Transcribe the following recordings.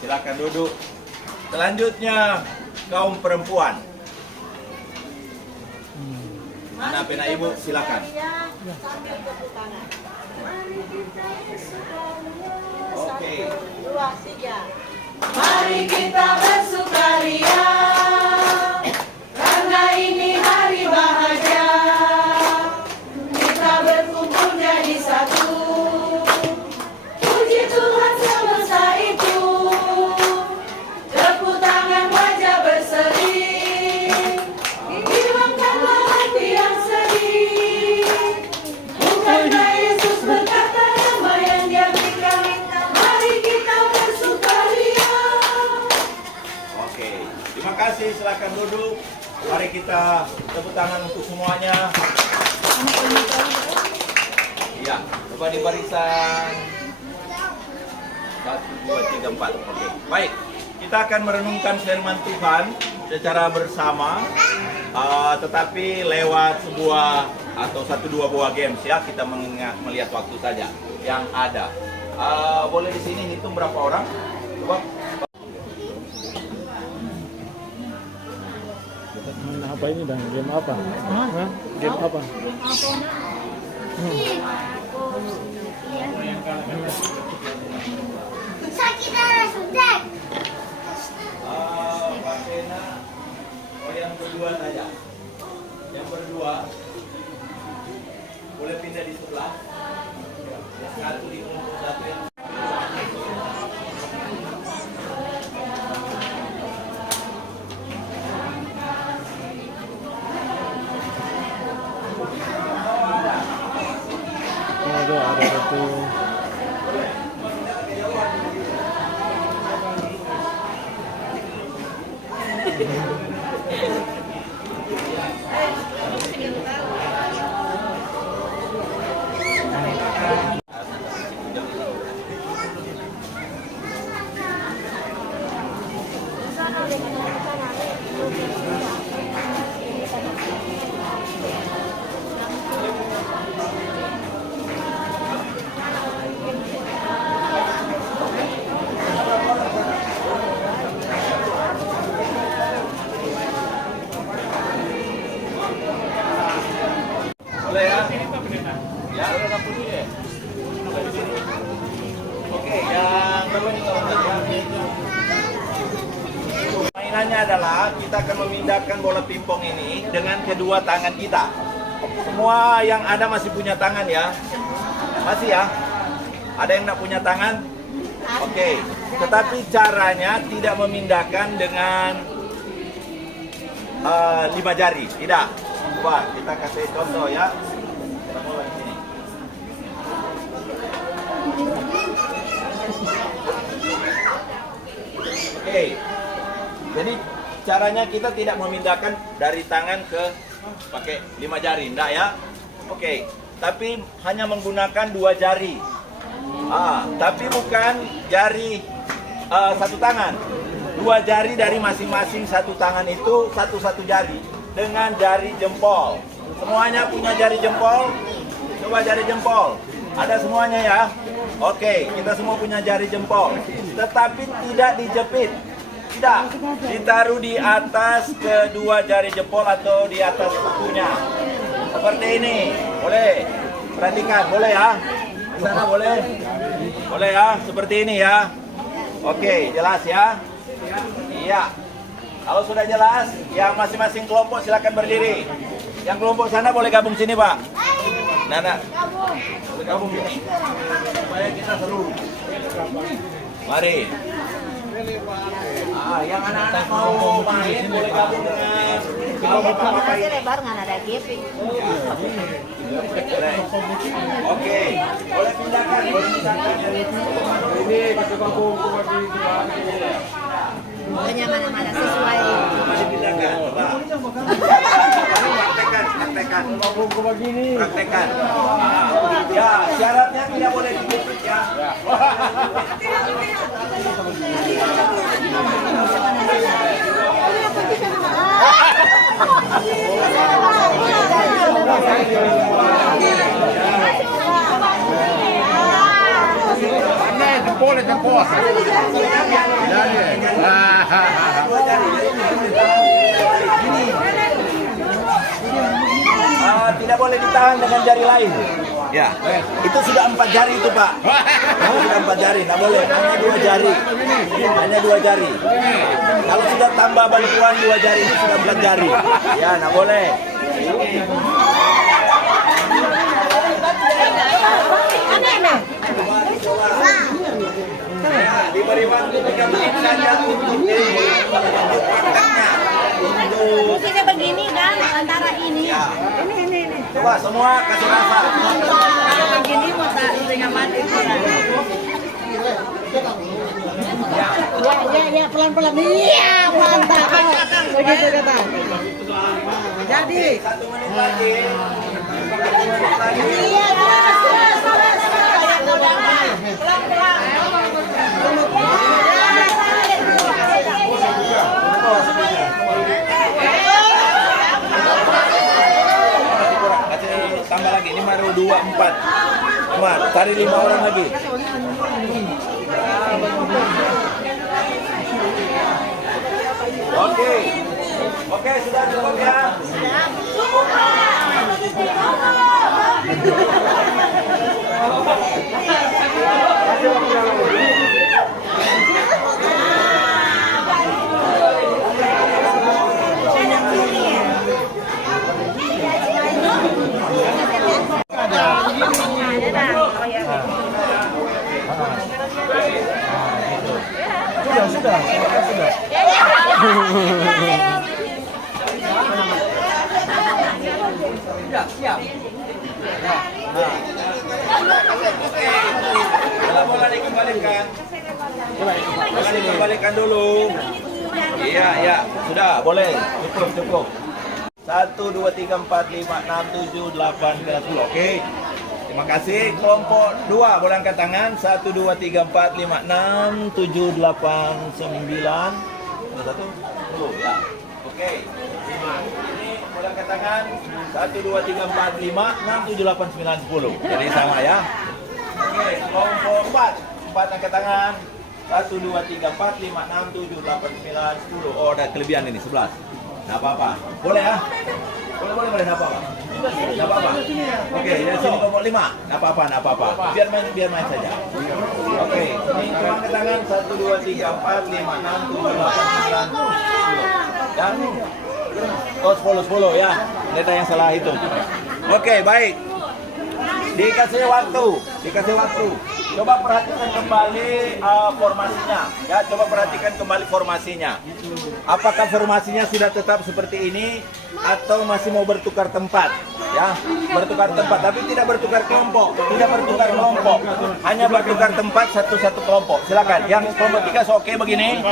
Silakan duduk. Selanjutnya kaum perempuan. Mana pena ibu? Silakan. Oke. 2, 3. Mari kita bersukaria, karena ini hari bahagia. Kita berkumpul jadi satu. Puji Tuhan semesta itu. Tepuk tangan wajah berseri. Hilangkanlah hati yang sedih. Bukankah Yesus berkata damai yang Dia berikan? Mari kita bersukaria. Oke. Terima kasih. Silakan duduk. Mari kita tepuk tangan untuk semuanya. Iya. Coba di barisan 1, 2, 3, 4. Oke. Baik. Kita akan merenungkan firman Tuhan secara bersama, tetapi lewat sebuah atau 1-2 buah games ya. Kita melihat waktu saja yang ada. Boleh di sini hitung berapa orang? Coba. Main apa ini dan game apa? Hah? Game apa? Pak Sena, yang berdua saja. Yang berdua boleh pindah di sebelah. Yang satu di kelompok satu yang Ada satu. boleh ya? Ya, oke, yang berapa nih kalau mainannya adalah kita akan memindahkan bola pingpong ini dengan kedua tangan kita. Semua yang ada masih punya tangan ya? Masih ya? Ada yang tidak punya tangan? Oke, tetapi caranya tidak memindahkan dengan 5 jari, tidak. Coba kita kasih contoh ya. Kita mulai di sini. Oke. Jadi caranya kita tidak memindahkan dari tangan ke pakai 5 jari, enggak ya? Oke. Tapi hanya menggunakan 2 jari. Tapi bukan jari satu tangan. 2 jari dari masing-masing satu tangan itu satu jari. Dengan jari jempol. Semuanya punya jari jempol? Coba jari jempol. Ada semuanya ya? Oke, kita semua punya jari jempol. Tetapi tidak dijepit. Tidak. Ditaruh di atas kedua jari jempol atau di atas kukunya. Seperti ini. Boleh? Perhatikan, boleh ya? Di sana boleh? Boleh ya? Seperti ini ya? Oke, jelas ya? Iya. Kalau sudah jelas, yang masing-masing kelompok silakan berdiri. Yang kelompok sana boleh gabung sini, Pak. Nana, boleh gabung sini. Supaya kita seru. Mari. Yang anak-anak mau main boleh gabung dengan bapak-bapak ini. Lebar nggak ada gaping. Oke, boleh pindahkan. Ini kita gabung Pokoknya mana-mana sesuai. dipindahkan. Praktekan. Praktekan. Ya, syaratnya tidak boleh dijepit ya. Jempol. Ya. boleh ditahan dengan jari lain. Ya, itu sudah 4 jari itu Pak. Sudah 4 jari, nggak boleh. Hanya 2 jari. Hanya 2 jari. Kalau sudah tambah bantuan 2 jari itu sudah 4 jari. Ya, nggak boleh. Ya, diberi waktu 3 menit saja untuk prakteknya. Fungsinya begini kan antara ini. Ya. Ini. Coba semua kasih rasa. Kalau begini mau tak dengan mati kurang. Ya, pelan-pelan. Iya, mantap. Begitu kata. Jadi. 1 menit lagi. Iya, Kasih tambah lagi, ini baru 2, 4. Cuma cari 5 orang lagi. Oke, sudah cukup ya. Sudah. Bola dikembalikan. Bola dikembalikan dulu. Iya, sudah, boleh. Cukup. 1, 2, 3, 4, 5, 6, 7, 8, 9, 10. Oke. Terima kasih. Kelompok 2 boleh angkat tangan. 1, 2, 3, 4, 5, 6, 7, 8, 9. 1, 10 ya. Oke. Ini boleh angkat tangan. 1, 2, 3, 4, 5, 6, 7, 8, 9, 10. Jadi sama ya. Oke, kelompok 4 angkat tangan. 1, 2, 3, 4, 5, 6, 7, 8, 9, 10. Oh, ada kelebihan ini 11. Nggak apa-apa. Boleh ya? Boleh, nggak apa-apa. Nggak apa-apa. Oke, dari sini kelompok 5. Nggak apa-apa. Biar main saja. Oke, ini angkat tangan. 1, 2, 3, 4, 5, 6, 7, 8, 9, 10. Dan oh, 10 ya. Data yang salah itu. Oke, baik. Dikasih waktu. Coba perhatikan kembali formasinya. Ya, coba perhatikan kembali formasinya. Apakah formasinya sudah tetap seperti ini atau masih mau bertukar tempat? Ya, bertukar tempat, tapi tidak bertukar kelompok, hanya bertukar tempat satu-satu kelompok. Silakan. Yang kelompok 3 oke begini?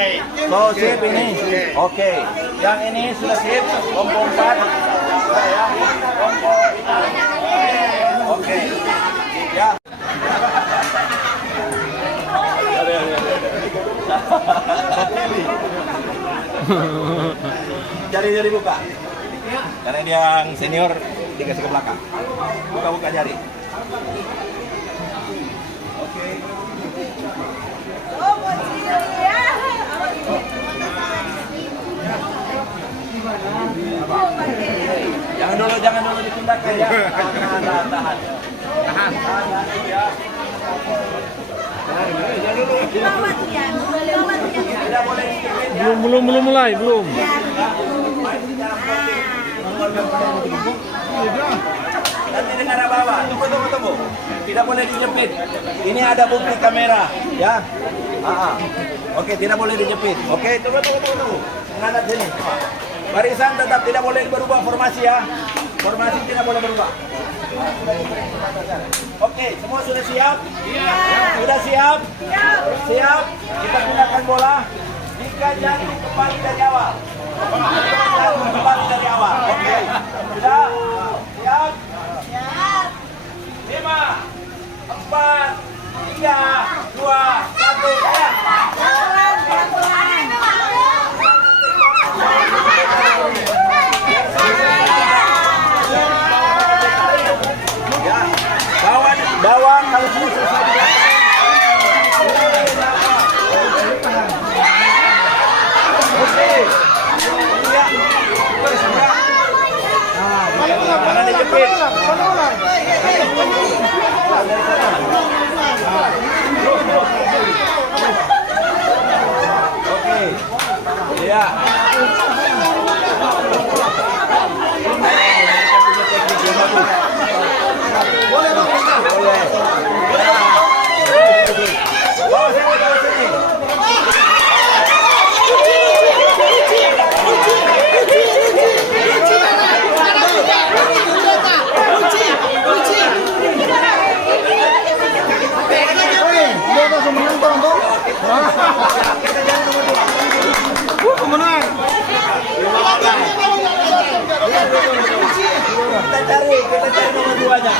So sip ini. Oke. Yang ini sudah sip. Kelompok 4. Ya. Kelompok oke. Ya. Jari buka. Karena dia yang senior dikasih ke belakang. Buka jari. Oke. Jangan dulu dipindahkan ya. Tahan. Ya. Tidak boleh dijepit ya. Belum mulai. Nanti dengar apa-apa. Tunggu. Tidak boleh dijepit. Ini ada bukti kamera, ya. Oke, tidak boleh dijepit. Oke, tunggu. Menghadap sini. Barisan tetap tidak boleh berubah formasi ya. Formasi tidak boleh berubah. Oke, semua sudah siap? Iya. Sudah siap? Siap. Kita gunakan bola. Jika jatuh kembali dari awal. Oke. Sudah? Siap? Siap. 5, 4, 3, 2, 1, ya. Bawa kalau sudah selesai. Oke. Jangan dijepit. sakit. Oke. Iya. Boleh. Bawa sini. Kita cari nomor 2-nya.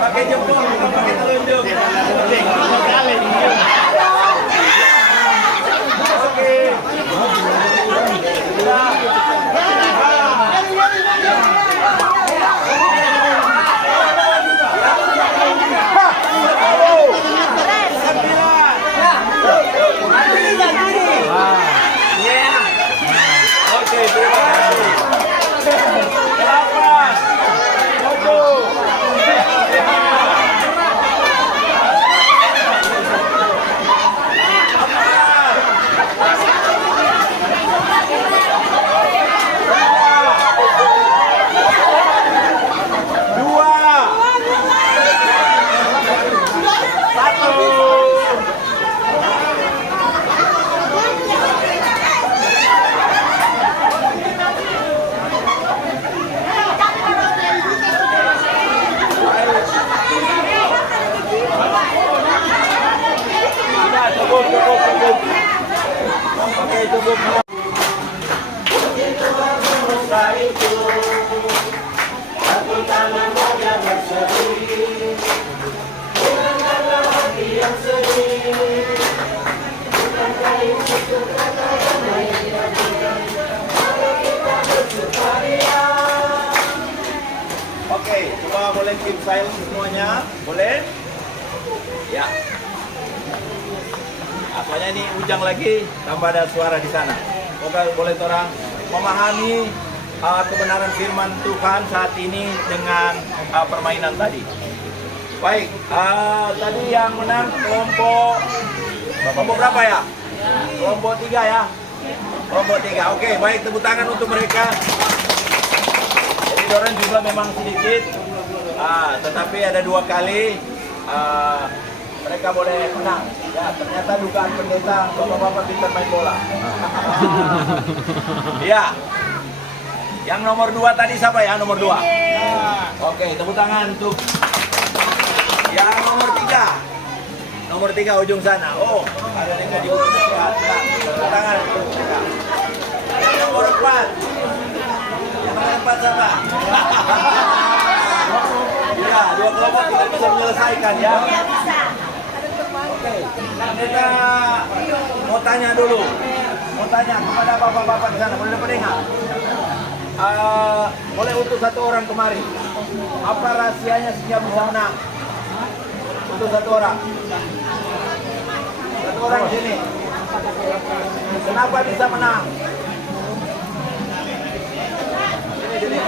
Pakai jempol, bukan pakai telunjuk. Oke, terima kasih. 8, 7, cukup. Oke, cukup. Oke, coba boleh keep silent semuanya, boleh? Ya. Apanya ini ujang lagi, tambah ada suara di sana. Oke, boleh orang memahami kebenaran firman Tuhan saat ini dengan permainan tadi. Baik, tadi yang menang kelompok berapa ya? Kelompok 3 ya? Kelompok 3, oke, baik, tepuk tangan untuk mereka. Jadi orang jumlah memang sedikit, tetapi ada 2 kali mereka boleh menang. Ya, ternyata dugaan pendeta bapak-bapak pintar main bola. Ya. Yang nomor 2 tadi siapa ya? Nomor 2. Oke, tepuk tangan untuk yang nomor 3. Nomor 3 ujung sana. Oh, ada yang di ujung sehat. Tepuk tangan untuk mereka. Yang nomor 4. Yang nomor 4 siapa? Ya, 2 kelompok kita bisa menyelesaikan ya. Oke, kita mau tanya dulu. Mau tanya kepada bapak-bapak di sana, boleh pendengar? Boleh utus 1 orang kemari. Apa rahasianya sehingga bisa menang? Utus 1 orang. 1 orang sini. Kenapa bisa menang? Sini sini.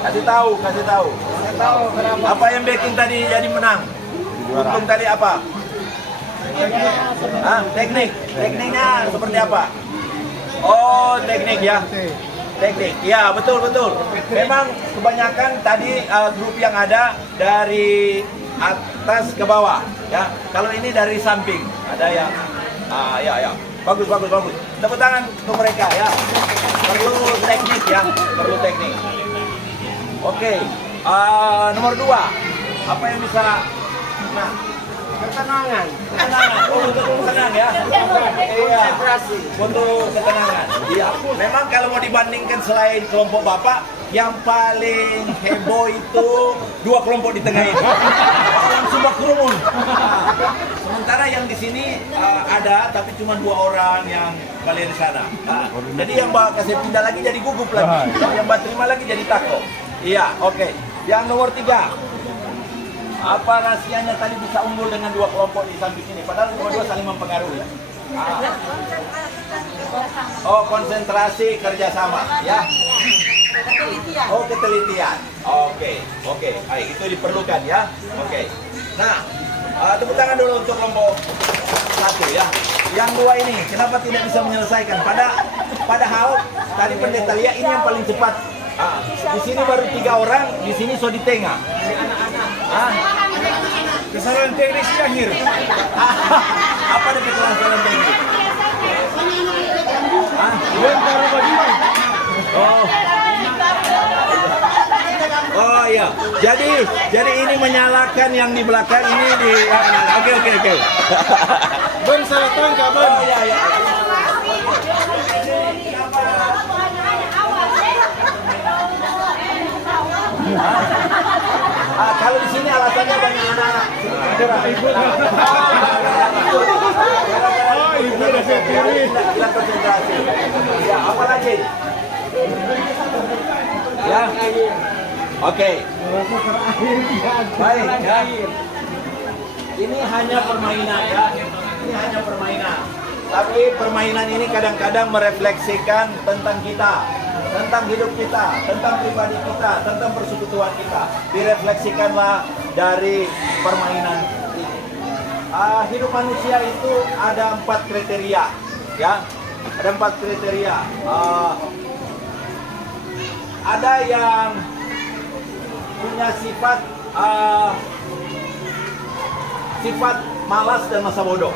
Kasih tahu. Apa yang bikin tadi jadi menang? Untung tadi apa? Tekniknya seperti apa? Oh, teknik ya. Teknik, ya betul. Memang kebanyakan tadi grup yang ada dari atas ke bawah, ya. Kalau ini dari samping, ada yang, ya. Bagus. Tepuk tangan untuk mereka, ya. Perlu teknik, ya. Oke, nomor 2, apa yang bisa? Nah, ketenangan. Oh, untuk ketenangan ya. Iya. Untuk ketenangan. Iya. Memang kalau mau dibandingkan selain kelompok Bapak, yang paling heboh itu 2 kelompok di tengah ini. Orang semua kerumun. Sementara yang di sini ada, tapi cuma 2 orang yang kalian di sana. Jadi yang Mbak kasih pindah lagi jadi gugup lagi. Yang Mbak terima lagi jadi takut. Iya, oke. Yang nomor 3. Apa rahasianya tadi bisa unggul dengan 2 kelompok di samping ini? Padahal dua-dua saling mempengaruhi. Oh, konsentrasi kerjasama, ya. Oh, ketelitian. Oke. Baik, itu diperlukan ya. Oke. Nah, tepuk tangan dulu untuk kelompok 1 ya. Yang 2 ini, kenapa tidak bisa menyelesaikan? Padahal tadi pendeta lihat ini yang paling cepat. Di sini baru 3 orang, di sini so di tengah. Kesalahan teknis akhir. Apa ada kesalahan teknis? Oh iya. Jadi ini menyalakan yang di belakang ini di. Oke. Ben salah tangkap, Ben. Oh iya. Kalau di sini alasannya banyak anak-anak. Ibu udah sendiri. Tidak konsentrasi. Ya, apa lagi? Ya. Oke. Baik ya. Ini hanya permainan ya. Tapi permainan ini kadang-kadang merefleksikan tentang kita, tentang hidup kita, tentang pribadi kita, tentang persekutuan kita. Direfleksikanlah dari permainan ini. Hidup manusia itu ada 4 kriteria, ya. Ada 4 kriteria. Ada yang punya sifat malas dan masa bodoh.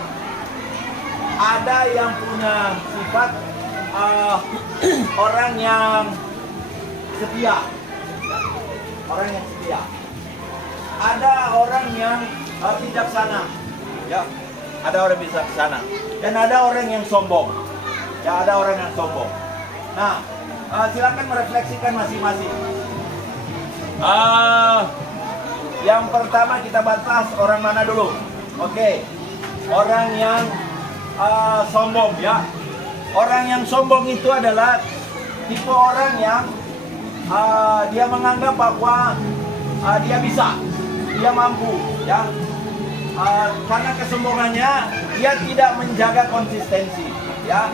Ada yang punya sifat orang yang setia. Ada orang yang bijaksana. Ya, ada orang bijaksana. Dan ada orang yang sombong. Ya, ada orang yang sombong. Nah, silakan merefleksikan masing-masing. Yang pertama kita batas orang mana dulu? Oke. Orang yang sombong ya. Orang yang sombong itu adalah tipe orang yang dia menganggap bahwa dia bisa, dia mampu ya. Karena kesombongannya dia tidak menjaga konsistensi ya.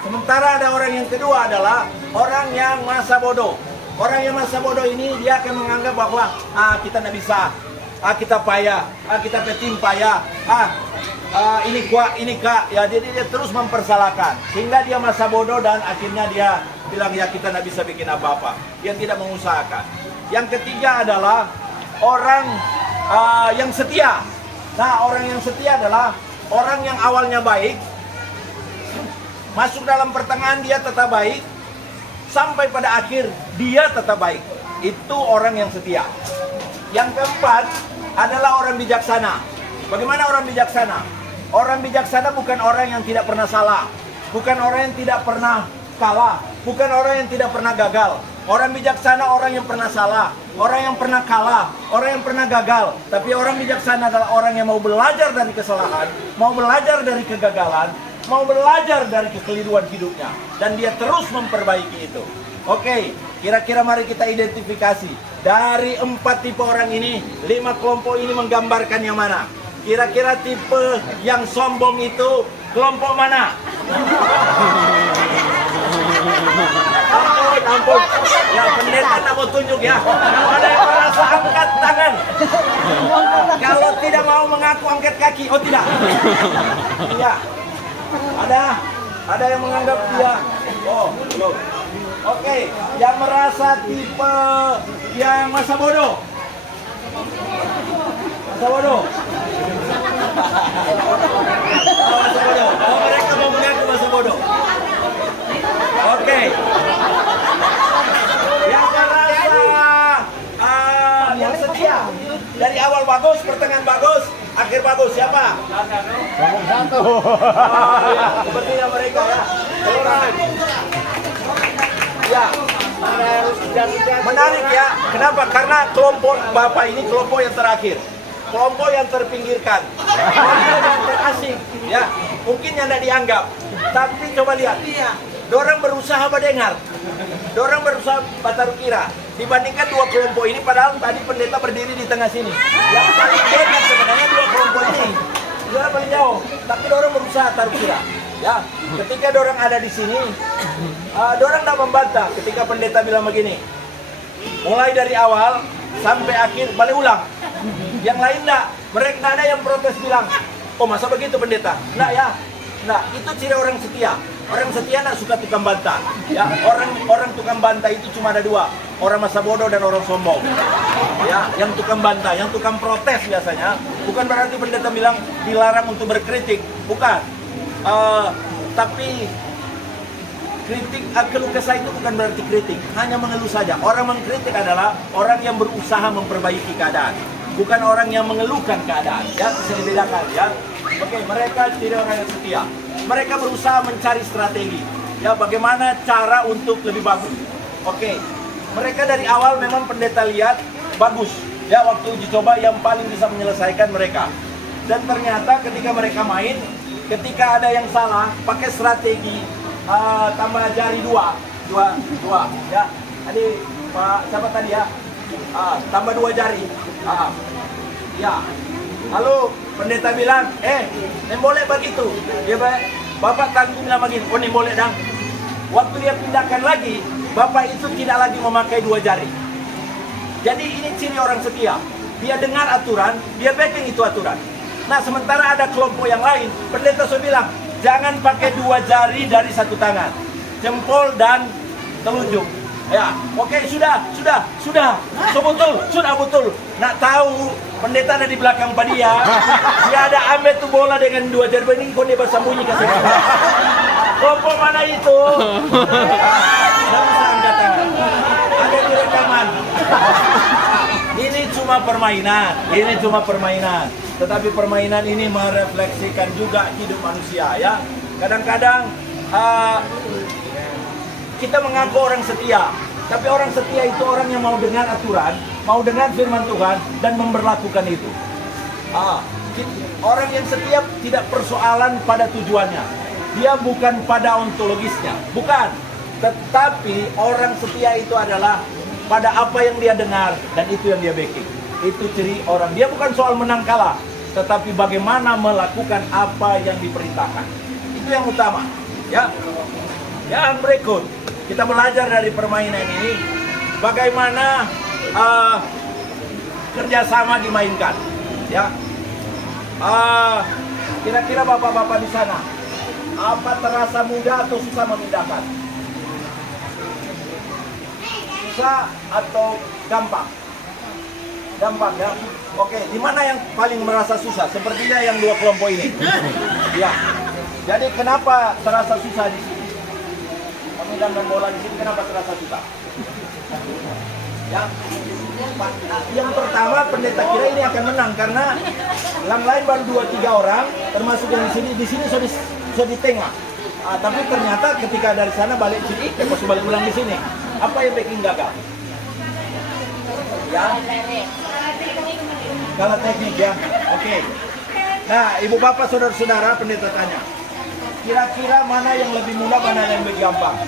Sementara ada orang yang kedua adalah orang yang masa bodoh. Orang yang masa bodoh ini dia akan menganggap bahwa kita tidak bisa, kita payah, kita petim payah, ini kak, ya jadi dia terus mempersalahkan sehingga dia masa bodoh dan akhirnya dia bilang ya kita tidak bisa bikin apa-apa. Dia tidak mengusahakan. Yang ketiga adalah orang yang setia. Nah, orang yang setia adalah orang yang awalnya baik, masuk dalam pertengahan dia tetap baik, sampai pada akhir dia tetap baik. Itu orang yang setia. Yang keempat adalah orang bijaksana. Bagaimana orang bijaksana? Orang bijaksana bukan orang yang tidak pernah salah, bukan orang yang tidak pernah kalah, bukan orang yang tidak pernah gagal. Orang bijaksana orang yang pernah salah, orang yang pernah kalah, orang yang pernah gagal. Tapi orang bijaksana adalah orang yang mau belajar dari kesalahan, mau belajar dari kegagalan, mau belajar dari kekeliruan hidupnya, dan dia terus memperbaiki itu. Oke, kira-kira mari kita identifikasi dari 4 tipe orang ini, 5 kelompok ini menggambarkan yang mana? Kira-kira tipe yang sombong itu kelompok mana? Kelompok ampun. Ya, pendeta tak mau tunjuk ya. Kalau ada yang merasa angkat tangan. Kalau tidak mau mengaku angkat kaki. Oh tidak. Iya. Ada yang menganggap dia. Oh, belum. Oke, yang merasa tipe yang masa bodoh. Masa bodoh. Masa bodoh. Oh, mereka mau mengaku masa bodoh. Oke. Yang merasa yang setia. Dari awal bagus, pertengahan bagus, akhir bagus. Siapa? Satu. Ya, sepertinya mereka ya. Orang. Ya. Menarik ya. Kenapa? Karena kelompok Bapak ini kelompok yang terakhir. Kelompok yang terpinggirkan. Kelompok yang terasing. Ya. Mungkin yang tidak dianggap. Tapi coba lihat. Dorang berusaha mendengar. Dorang berusaha batarukira. Dibandingkan dua kelompok ini, padahal tadi pendeta berdiri di tengah sini. Yang paling dekat sebenarnya dua kelompok ini. Dia paling jauh. Tapi dorang berusaha tarukira. Ya, ketika dorang ada di sini, dorang tidak membantah. Ketika pendeta bilang begini, mulai dari awal sampai akhir balik ulang. Yang lain tidak. Mereka tidak ada yang protes bilang, oh masa begitu pendeta? Tidak ya. Nah, itu ciri orang setia. Orang setia tidak suka tukang bantah. Ya, orang tukang bantah itu cuma ada dua, orang masa bodoh dan orang sombong. Ya, yang tukang bantah, yang tukang protes biasanya. Bukan berarti pendeta bilang dilarang untuk berkritik, bukan. Tapi kritik, keluh kesah itu bukan berarti kritik, hanya mengeluh saja. Orang mengkritik adalah orang yang berusaha memperbaiki keadaan, bukan orang yang mengeluhkan keadaan. Ya, bisa dibedakan ya. Oke, mereka tidak orang yang setia. Mereka berusaha mencari strategi. Ya, bagaimana cara untuk lebih bagus. Oke, mereka dari awal memang pendeta lihat bagus. Ya, waktu uji coba yang paling bisa menyelesaikan mereka. Dan ternyata ketika mereka main, ketika ada yang salah, pakai strategi tambah jari dua, ya. Tadi Pak siapa tadi ya? Tambah 2 jari. Ya. Lalu pendeta bilang, ini boleh begitu. Dia Bapak tanggung bilang begini, oh ini boleh dong. Waktu dia pindahkan lagi, Bapak itu tidak lagi memakai 2 jari. Jadi ini ciri orang setia. Dia dengar aturan, dia backing itu aturan. Nah, sementara ada kelompok yang lain, pendeta sudah bilang, jangan pakai 2 jari dari satu tangan, jempol dan telunjuk. Ya, oke, sudah, betul. Nak tahu, pendeta ada di belakang dia. Dia ada ambil tuh bola dengan 2 jari ini, kok dia bersembunyi ke sana. Kelompok mana itu? Tidak bisa angkat tangan. Ada di rekaman. Ini cuma permainan. Tetapi permainan ini merefleksikan juga hidup manusia ya. Kadang-kadang kita mengaku orang setia, tapi orang setia itu orang yang mau dengar aturan, mau dengar firman Tuhan dan memberlakukan itu. Orang yang setia tidak persoalan pada tujuannya, dia bukan pada ontologisnya, bukan. Tetapi orang setia itu adalah pada apa yang dia dengar dan itu yang dia backing. Itu ciri orang. Dia bukan soal menang kalah, tetapi bagaimana melakukan apa yang diperintahkan. Itu yang utama. Ya. Yang berikut, kita belajar dari permainan ini bagaimana kerjasama dimainkan. Ya. Kira-kira bapak-bapak di sana, apa terasa mudah atau susah memindahkan? Susah atau gampang? Gampang ya. Oke, di mana yang paling merasa susah? Sepertinya yang 2 kelompok ini. Ya. Jadi kenapa terasa susah di sini? Memindahkan bola di sini kenapa terasa susah? Ya. Yang pertama pendeta kira ini akan menang karena yang lain baru 2-3 orang, termasuk yang di sini sudah di tengah. Tapi ternyata ketika dari sana balik sini, masih balik ulang di sini. Apa yang bikin gagal? Ya. Kalau teknik ya, oke. Nah, ibu bapak saudara-saudara pendeta tanya, kira-kira mana yang lebih mudah, mana yang lebih gampang?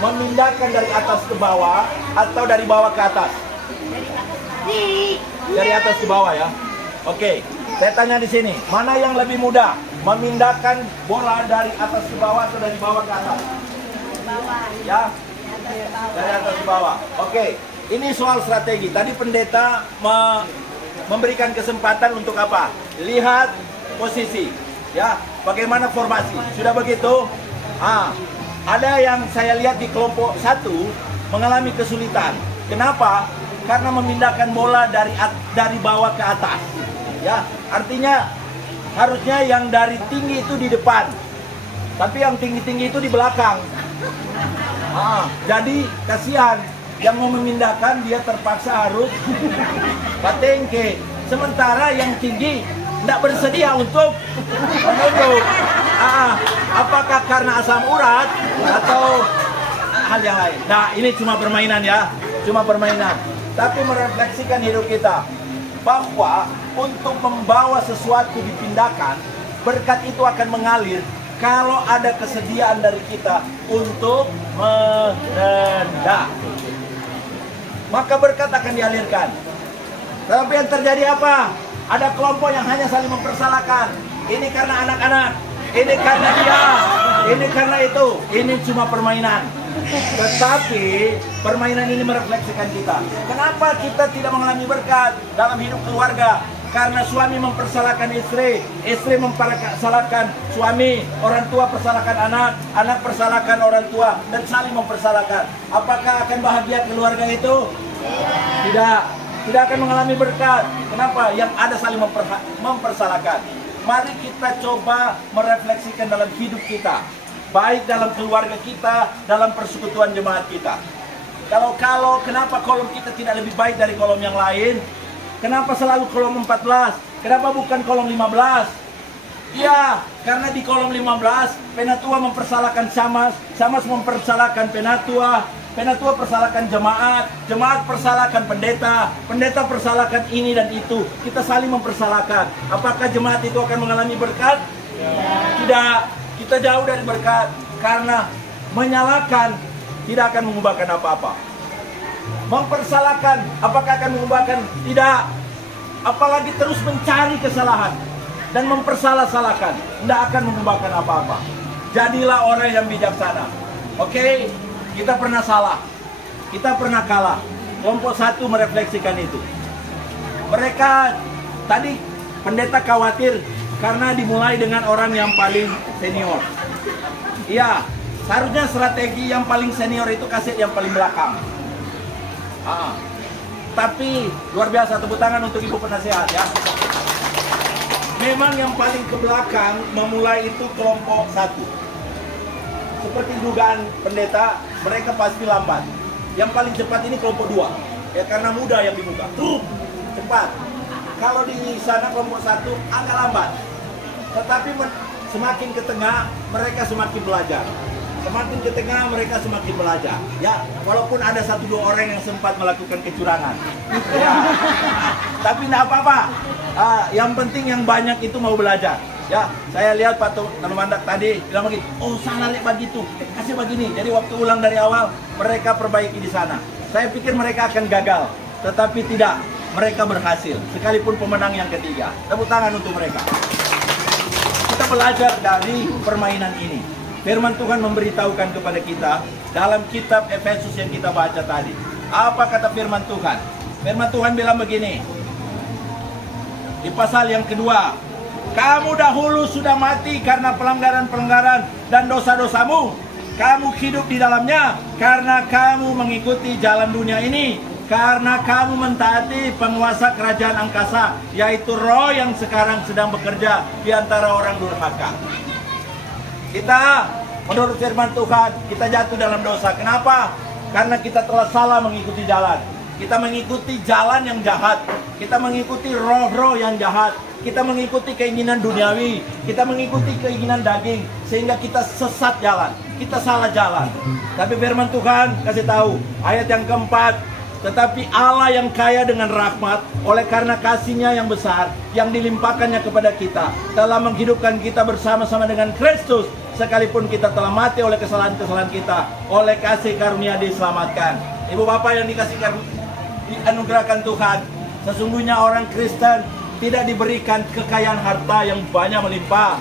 Memindahkan dari atas ke bawah atau dari bawah ke atas? Dari atas ke bawah ya. Oke, saya tanya di sini, mana yang lebih mudah? Memindahkan bola dari atas ke bawah atau dari bawah ke atas? Ya. Dari atas ke bawah. Oke, ini soal strategi. Tadi pendeta memberikan kesempatan untuk apa? Lihat posisi, ya. Bagaimana formasi? Sudah begitu? Ada yang saya lihat di kelompok 1 mengalami kesulitan. Kenapa? Karena memindahkan bola dari bawah ke atas. Ya, artinya harusnya yang dari tinggi itu di depan, tapi yang tinggi-tinggi itu di belakang. Jadi kasihan yang mau memindahkan, dia terpaksa harus patengke. Sementara yang tinggi tidak bersedia untuk menunduk. Apakah karena asam urat atau hal yang lain? Nah, ini cuma permainan ya, cuma permainan. Tapi merefleksikan hidup kita bahwa untuk membawa sesuatu dipindahkan, berkat itu akan mengalir kalau ada kesediaan dari kita untuk merendah. Maka berkat akan dialirkan. Tapi yang terjadi apa? Ada kelompok yang hanya saling mempersalahkan. Ini karena anak-anak, ini karena dia, ini karena itu. Ini cuma permainan. Tetapi permainan ini merefleksikan kita. Kenapa kita tidak mengalami berkat dalam hidup keluarga? Karena suami mempersalahkan istri, istri mempersalahkan suami, orang tua persalahkan anak, anak persalahkan orang tua, dan saling mempersalahkan. Apakah akan bahagia keluarga itu? Tidak. Tidak akan mengalami berkat. Kenapa? Yang ada saling mempersalahkan. Mari kita coba merefleksikan dalam hidup kita, baik dalam keluarga kita, dalam persekutuan jemaat kita. Kalau kenapa kolom kita tidak lebih baik dari kolom yang lain? Kenapa selalu kolom 14? Kenapa bukan kolom 15? Ya, karena di kolom 15 Penatua mempersalahkan Samas, Samas mempersalahkan Penatua, Penatua persalahkan jemaat, jemaat persalahkan pendeta, pendeta persalahkan ini dan itu. Kita saling mempersalahkan. Apakah jemaat itu akan mengalami berkat? Tidak. Kita jauh dari berkat karena menyalahkan tidak akan mengubahkan apa-apa. Mempersalahkan apakah akan mengubahkan? Tidak. Apalagi terus mencari kesalahan dan mempersalah-salahkan tidak akan mengubahkan apa-apa. Jadilah orang yang bijaksana. Oke? Kita pernah salah, kita pernah kalah. Kelompok 1 merefleksikan itu. Mereka tadi pendeta khawatir karena dimulai dengan orang yang paling senior. Iya, seharusnya strategi yang paling senior itu kasih yang paling belakang. Tapi luar biasa, tepuk tangan untuk ibu penasehat ya. Memang yang paling ke belakang memulai itu kelompok 1. Seperti dugaan pendeta, mereka pasti lambat. Yang paling cepat ini kelompok 2. Ya karena muda yang dibuka. Cepat. Kalau di sana kelompok 1 agak lambat. Tetapi semakin ke tengah, mereka semakin belajar. Semakin ke tengah, mereka semakin belajar. Ya, walaupun ada 1-2 orang yang sempat melakukan kecurangan. Ya. Tapi tidak apa-apa. Yang penting yang banyak itu mau belajar. Ya, saya lihat Pak Tanumandak tadi bilang begini, oh salah lihat begitu, kasih begini. Jadi waktu ulang dari awal, mereka perbaiki di sana. Saya pikir mereka akan gagal, tetapi tidak. Mereka berhasil, sekalipun pemenang yang ketiga. Tepuk tangan untuk mereka. Kita belajar dari permainan ini. Firman Tuhan memberitahukan kepada kita dalam kitab Efesus yang kita baca tadi. Apa kata firman Tuhan? Firman Tuhan bilang begini, di pasal yang kedua, kamu dahulu sudah mati karena pelanggaran-pelanggaran dan dosa-dosamu. Kamu hidup di dalamnya karena kamu mengikuti jalan dunia ini. Karena kamu mentaati penguasa kerajaan angkasa, yaitu roh yang sekarang sedang bekerja di antara orang durhaka. Kita, menurut firman Tuhan, kita jatuh dalam dosa. Kenapa? Karena kita telah salah mengikuti jalan. Kita mengikuti jalan yang jahat. Kita mengikuti roh-roh yang jahat. Kita mengikuti keinginan duniawi, kita mengikuti keinginan daging, sehingga kita sesat jalan, kita salah jalan. Tapi firman Tuhan kasih tahu, ayat yang keempat, tetapi Allah yang kaya dengan rahmat, oleh karena kasih-Nya yang besar, yang dilimpahkannya kepada kita, telah menghidupkan kita bersama-sama dengan Kristus, sekalipun kita telah mati oleh kesalahan-kesalahan kita, oleh kasih karunia diselamatkan. Ibu bapak yang dianugerahkan Tuhan, sesungguhnya orang Kristen tidak diberikan kekayaan harta yang banyak melimpah.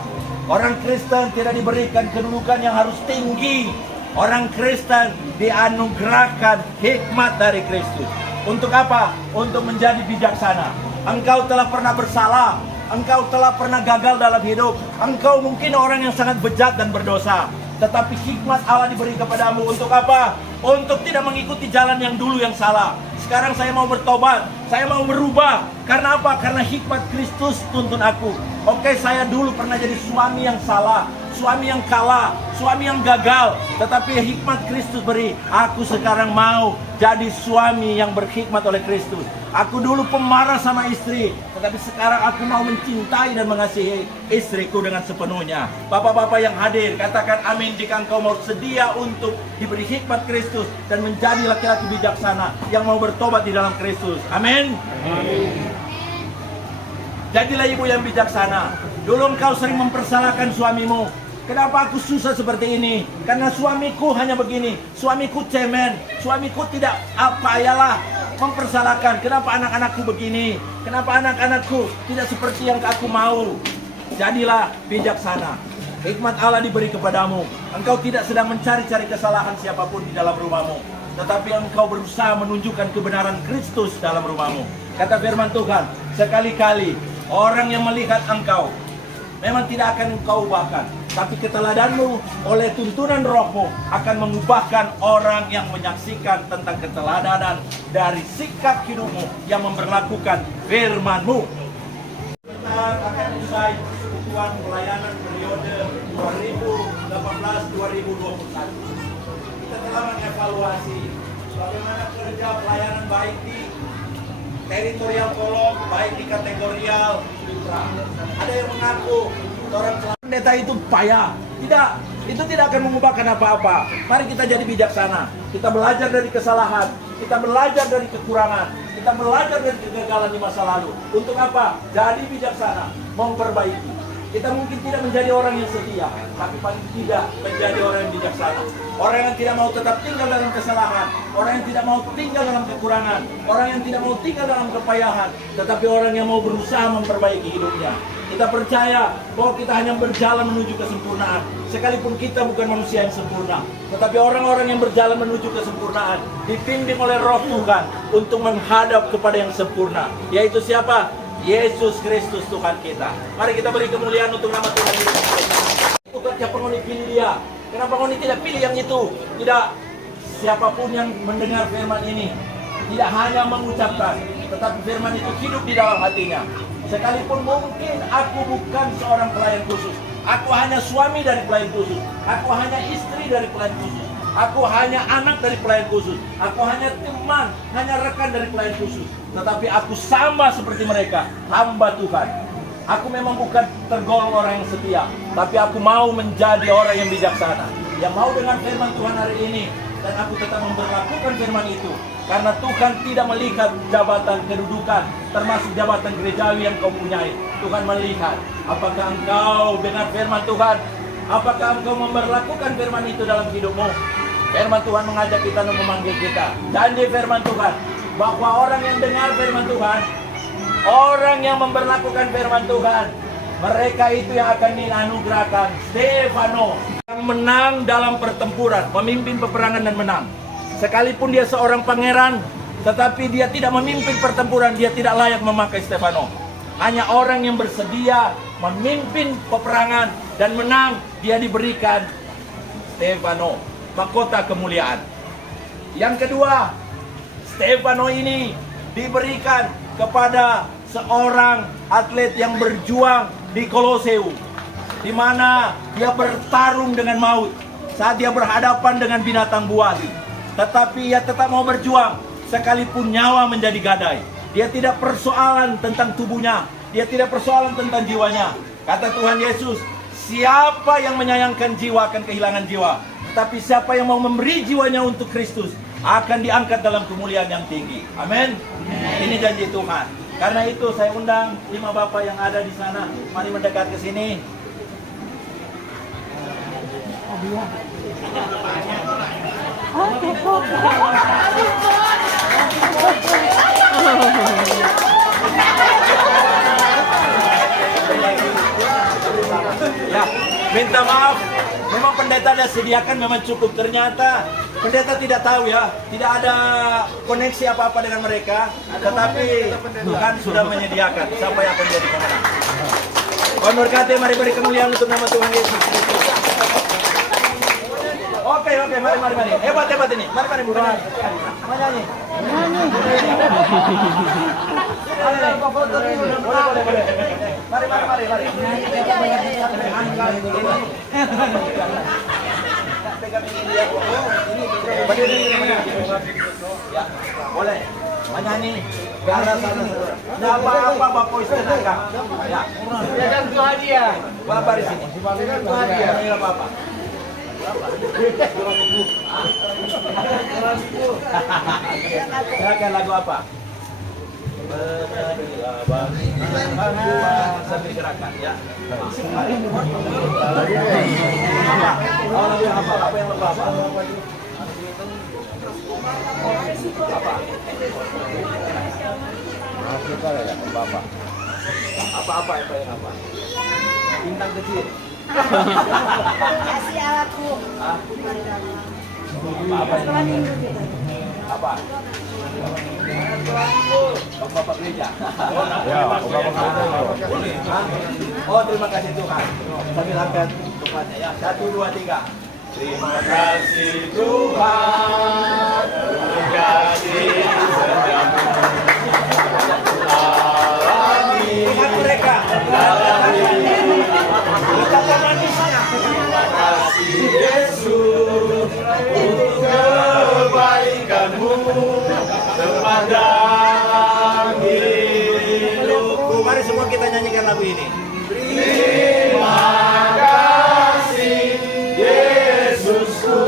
Orang Kristen tidak diberikan kedudukan yang harus tinggi. Orang Kristen dianugerahkan hikmat dari Kristus. Untuk apa? Untuk menjadi bijaksana. Engkau telah pernah bersalah, engkau telah pernah gagal dalam hidup, engkau mungkin orang yang sangat bejat dan berdosa. Tetapi hikmat Allah diberi kepadamu untuk apa? Untuk tidak mengikuti jalan yang dulu yang salah. Sekarang saya mau bertobat, saya mau berubah. Karena apa? Karena hikmat Kristus tuntun aku. Oke, saya dulu pernah jadi suami yang salah, suami yang kalah, suami yang gagal. Tetapi hikmat Kristus beri, aku sekarang mau jadi suami yang berhikmat oleh Kristus. Aku dulu pemarah sama istri, tetapi sekarang aku mau mencintai dan mengasihi istriku dengan sepenuhnya. Bapak-bapak yang hadir, katakan amin jika engkau mau sedia untuk diberi hikmat Kristus dan menjadi laki-laki bijaksana yang mau bertobat di dalam Kristus. Amin. Jadilah ibu yang bijaksana. Dulu engkau sering mempersalahkan suamimu. Kenapa aku susah seperti ini? Karena suamiku hanya begini, suamiku cemen, suamiku tidak apayalah, mempersalahkan. Kenapa anak-anakku begini? Kenapa anak-anakku tidak seperti yang aku mau? Jadilah bijaksana. Hikmat Allah diberi kepadamu. Engkau tidak sedang mencari-cari kesalahan siapapun di dalam rumahmu, tetapi engkau berusaha menunjukkan kebenaran Kristus dalam rumahmu. Kata firman Tuhan, sekali-kali orang yang melihat engkau memang tidak akan engkau ubahkan, tapi keteladanmu oleh tuntunan rohmu akan mengubahkan orang yang menyaksikan tentang keteladanan dari sikap hidupmu yang memberlakukan firmanmu. Kita akan usai persekutuan pelayanan periode 2018-2021. Kita telah mengevaluasi bagaimana kerja pelayanan baik di teritorial kolom, baik di kategorial putra. Ada yang mengaku orang pendeta itu payah. Tidak, itu tidak akan mengubahkan apa-apa. Mari kita jadi bijaksana. Kita belajar dari kesalahan, kita belajar dari kekurangan, kita belajar dari kegagalan di masa lalu. Untuk apa? Jadi bijaksana, memperbaiki. Kita mungkin tidak menjadi orang yang setia, tapi paling tidak menjadi orang yang bijaksana. Orang yang tidak mau tetap tinggal dalam kesalahan, orang yang tidak mau tinggal dalam kekurangan, orang yang tidak mau tinggal dalam kepayahan, tetapi orang yang mau berusaha memperbaiki hidupnya. Kita percaya bahwa kita hanya berjalan menuju kesempurnaan. Sekalipun kita bukan manusia yang sempurna, tetapi orang-orang yang berjalan menuju kesempurnaan dibimbing oleh Roh Tuhan untuk menghadap kepada yang sempurna. Yaitu siapa? Yesus Kristus Tuhan kita. Mari kita beri kemuliaan untuk nama Tuhan Yesus. Bukan siapa ngoni pilih dia. Kenapa ngoni tidak pilih yang itu? Tidak. Siapapun yang mendengar firman ini tidak hanya mengucapkan, tetapi firman itu hidup di dalam hatinya. Sekalipun mungkin aku bukan seorang pelayan khusus, aku hanya suami dari pelayan khusus, aku hanya istri dari pelayan khusus, aku hanya anak dari pelayan khusus, aku hanya teman, hanya rekan dari pelayan khusus, tetapi aku sama seperti mereka, hamba Tuhan. Aku memang bukan tergolong orang yang setia, tapi aku mau menjadi orang yang bijaksana, yang mau dengan firman Tuhan hari ini, dan aku tetap memberlakukan firman itu. Karena Tuhan tidak melihat jabatan kedudukan, termasuk jabatan gerejawi yang kau punyai. Tuhan melihat apakah engkau dengar firman Tuhan, apakah engkau memberlakukan firman itu dalam hidupmu. Firman Tuhan mengajak kita dan memanggil kita. Janji firman Tuhan bahwa orang yang dengar firman Tuhan, orang yang memberlakukan firman Tuhan, mereka itu yang akan dianugerahkan Stefano, yang menang dalam pertempuran, memimpin peperangan dan menang. Sekalipun dia seorang pangeran, tetapi dia tidak memimpin pertempuran, dia tidak layak memakai Stefano. Hanya orang yang bersedia memimpin peperangan dan menang, dia diberikan Stefano, mahkota kemuliaan. Yang kedua, Stefano ini diberikan kepada seorang atlet yang berjuang di Koloseum, di mana dia bertarung dengan maut saat dia berhadapan dengan binatang buas. Tetapi ia tetap mau berjuang sekalipun nyawa menjadi gadai. Dia tidak persoalan tentang tubuhnya, dia tidak persoalan tentang jiwanya. Kata Tuhan Yesus, siapa yang menyayangkan jiwa akan kehilangan jiwa, tetapi siapa yang mau memberi jiwanya untuk Kristus akan diangkat dalam kemuliaan yang tinggi. Amin. Ini janji Tuhan. Karena itu saya undang 5 bapak yang ada di sana, mari mendekat ke sini. Ya, minta maaf Memang pendeta ada sediakan memang cukup. Ternyata pendeta tidak tahu ya, tidak ada koneksi apa-apa dengan mereka. Tetapi Tuhan sudah menyediakan siapa yang akan menjadi pemenang. Tuhan berkati, mari beri kemuliaan untuk nama Tuhan Yesus Kristus. Oke, mari. Hebat ini. Mari, bukan. Menyanyi. Boleh. Mari. Pegang ini dia. Berdiri. Ya, boleh. Menyanyi. Ke arah sana. Tidak apa-apa Bapak istirahatkan. Ya. Silakan ke hadiah. Bapak di sini. Silakan ke hadiah. Ini apa? Silakan lagu apa? Bernyanyilah bangsa sambil gerakan ya. Apa yang lebih apa? Apa yang apa? Bintang kecil. Kasih alatku. Apa? Bapak gereja. Ya, Bapak Boleh. Oh, terima kasih Tuhan. Sambil angkat Tuhannya ya. 1, 2, 3. Terima kasih Tuhan. Terima kasih Tuhan mereka. Ucapan manisnya. Terima kasih Yesus untuk kebaikanmu sepanjang hidupku. Mari semua kita nyanyikan lagu ini. Terima kasih Yesusku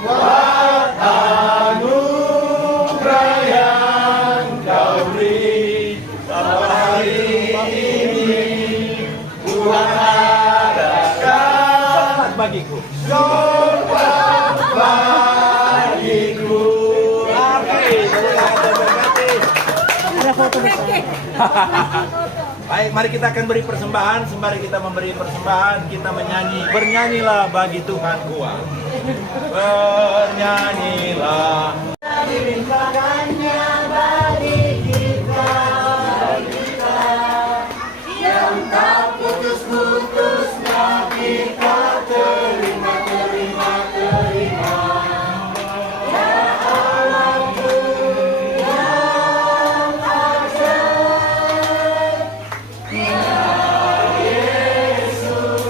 buat anugerah yang kau beri hari ini. Tuhan adakan bagiku. Bagiku. Ada foto besar. Baik, mari kita akan beri persembahan. Sembari kita memberi persembahan, kita menyanyi. Bernyanyilah bagi Tuhan gua. Bernyanyilah. Dilimpahkannya bagi kita yang tak putus-putusnya kita terima. Ya Allahku yang ajaib, ya Yesus,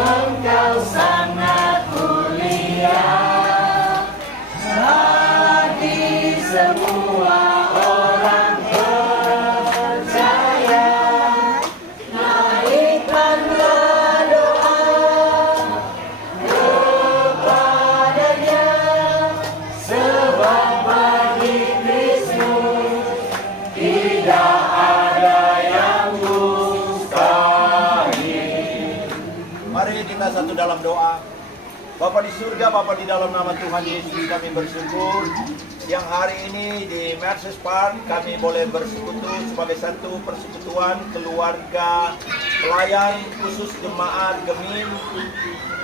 Engkau sangat mulia bagi semua orang percaya. Naikkanlah doa kepadanya, sebab bagi Kristus tidak ada yang mustahil. Mari kita satu dalam doa. Bapa di surga, Bapa di dalam nama Tuhan Yesus, kami bersyukur yang hari ini di Mercedes Park kami boleh bersekutu sebagai satu persekutuan keluarga pelayan khusus jemaat Gemim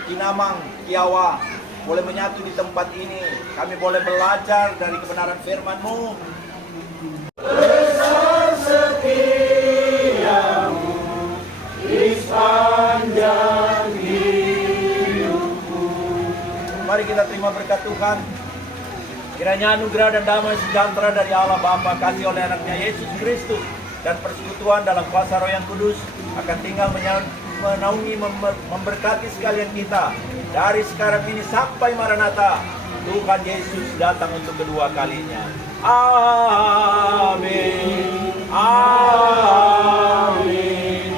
Kinamang Kiawa boleh menyatu di tempat ini. Kami boleh belajar dari kebenaran firman-Mu. Besar setiamu di sepanjang hidupku. Mari kita terima berkat Tuhan. Kiranya anugerah dan damai sejahtera dari Allah Bapa, kasih oleh anaknya Yesus Kristus, dan persekutuan dalam kuasa Roh yang Kudus akan tinggal menaungi, memberkati sekalian kita dari sekarang ini sampai Maranatha. Tuhan Yesus datang untuk kedua kalinya. Amin. Amin.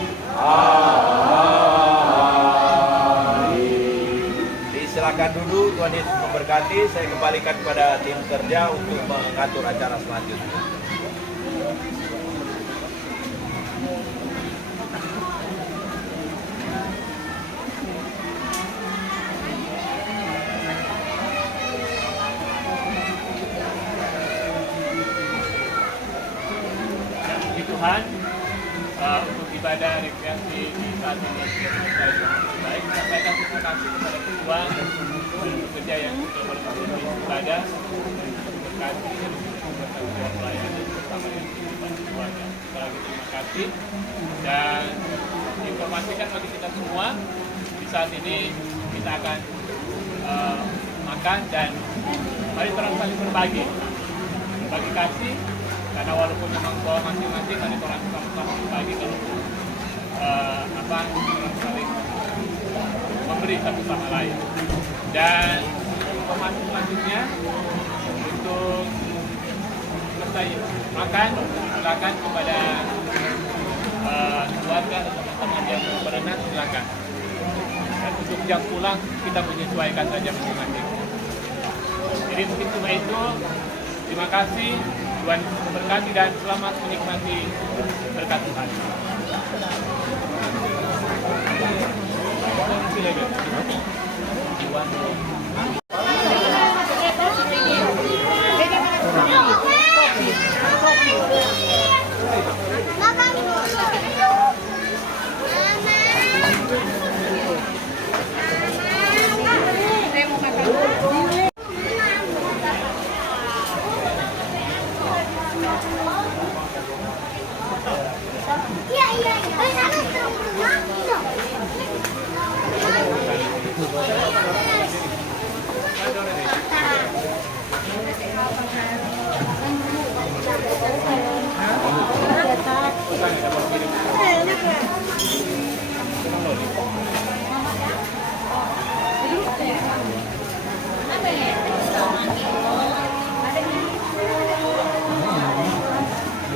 Silakan duduk, Tuhan Yesus memberkati. Saya kembalikan kepada tim kerja untuk mengatur acara selanjutnya. Puji Tuhan untuk ibadah rekreasi di saat ini Baik, sampaikan terima kasih kepada ketua dan seluruh pekerja yang sudah berkontribusi kepada berkati dan pelayanan bersama dengan kehidupan keluarga. Sekali lagi terima kasih dan informasikan bagi kita semua di saat ini kita akan makan dan mari orang saling berbagi kasih karena walaupun memang bawa masing-masing mari orang sama-sama berbagi kalau orang saling memberi satu sama lain. Dan informasi selanjutnya untuk selesai makan silakan kepada keluarga atau teman-teman yang berenang silakan. Dan untuk jam pulang kita menyesuaikan saja masing-masing. Jadi mungkin cuma itu. Terima kasih, Tuhan memberkati dan selamat menikmati berkat Tuhan. Thank you.